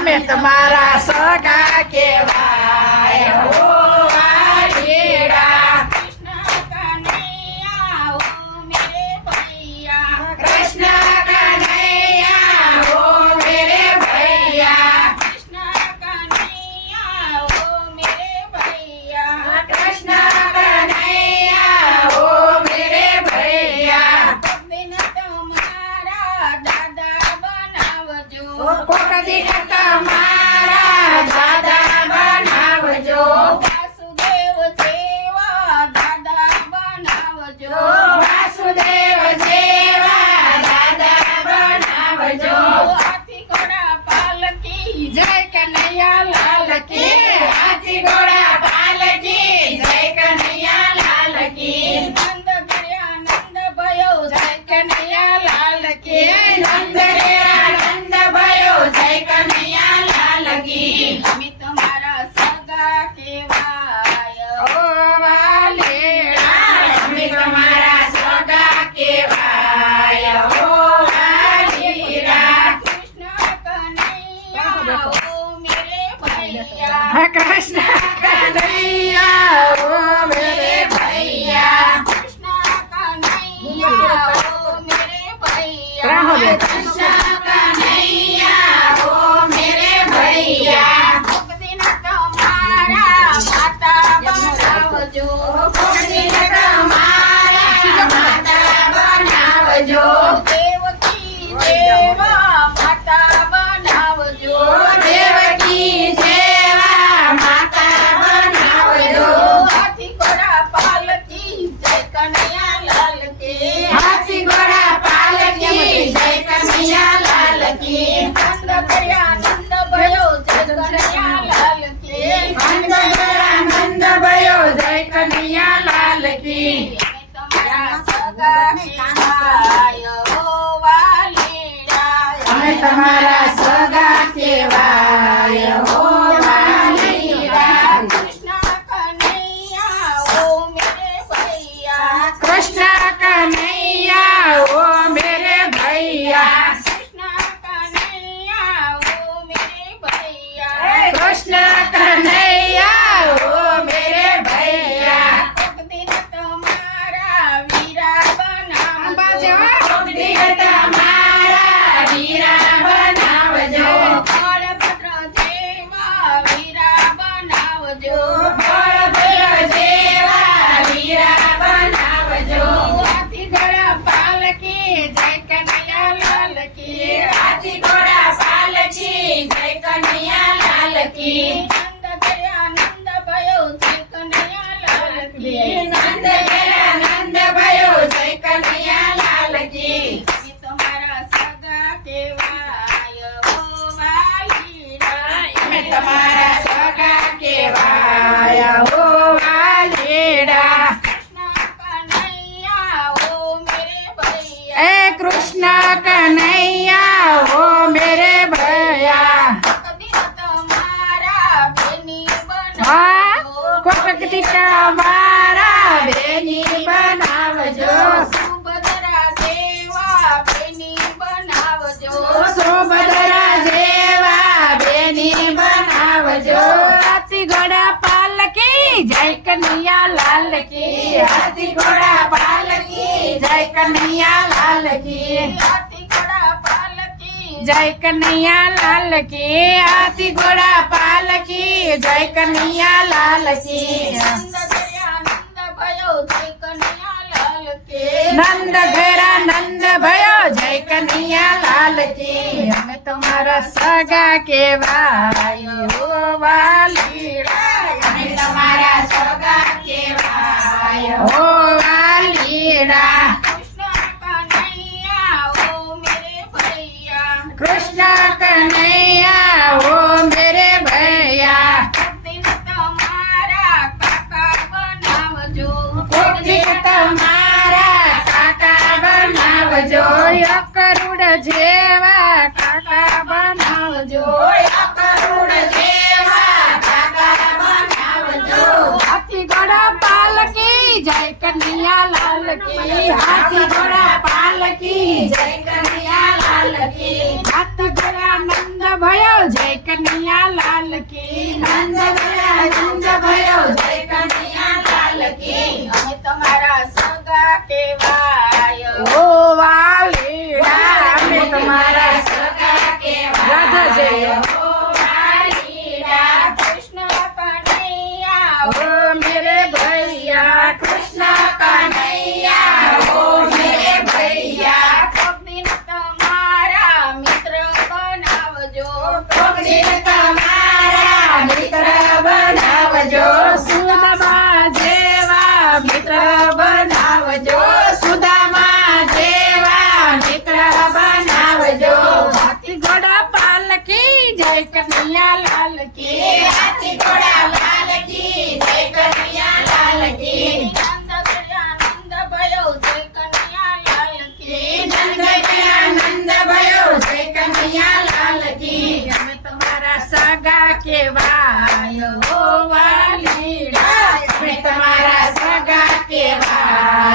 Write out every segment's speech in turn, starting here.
અમે તમારા સગા કેવાય. હો કોકદી કતા મારા અમે તમારા સગા કેવાય અમે તમારા સગા કેવાય કૃષ્ણ કનૈયા મેરે ભૈયા કૃષ્ણ કનૈયા. બનાવજો તમારા માતા બનાવજો. દેવકી દેવા માતા બનાવજો. કી નંદ કર્યા નંદ ભયો જય કનૈયા લાલ કી. નંદ ગયા નંદ भयो જય કનૈયા લાલ કી તમારા સગા કેવાય ઓ વાલીડા અમે તમારા ટીકા મારા બેની બનાવજો. સુભદ્રા દેવા બેની બનાવજો. સુભદ્રા જેવા બેની બનાવજો. હાથી ઘોડા પાલકી જય કનૈયા લાલ કી હાથી ઘોડા પાલકી જય કનૈયા લાલ કી जय कन्हैया लाल की आती घोड़ा पाल की। जय कन्हैया लाल की। नंद घेरा नंद भयो जय कन्हैया लाल की। हम तुम्हारा सगा के भाई हो वाली બનાવજો અકરુડ જેવા કાકા બનાવજો અકરુડ જેવા કાકા બનાવજો હાથી ઘોડા પાલકી જય કનૈયા લાલ કી હાથી ઘોડા પાલકી જય કનૈયા લાલ કી હાથ ઘોડા નંદ ભયો જય કનૈયા લાલ કી નંદ ભયા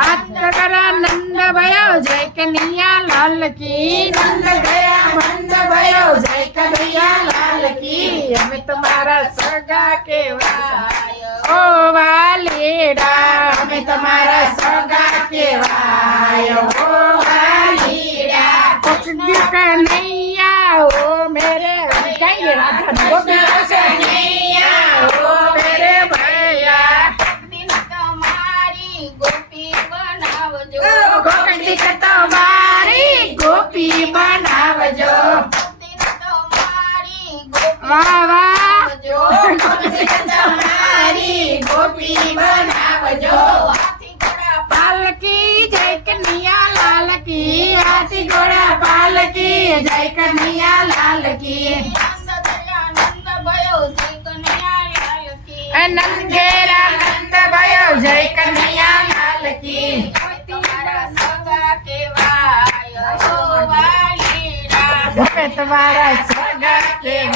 भक्त करा नंद भयो जय कन्हैया लाल की। नंद गया मंद भयो जय कन्हैया लाल की। हम तुम्हारा सगा के ओ वालीडा। हम तुम्हारा सगा के वायो। ओ वालीडा। कुछ भी नहीं आओ मेरे कहीं વાહ વાહ જો તમારી ગોટી બનાવજો પાલકી જય કનૈયા લાલ કી હાથી ઘોડા પાલકી જય કનૈયા લાલ કી નંદ ઘેરા નંદ ભયો જય કનૈયા લાલ કી તમારા સગા કેવા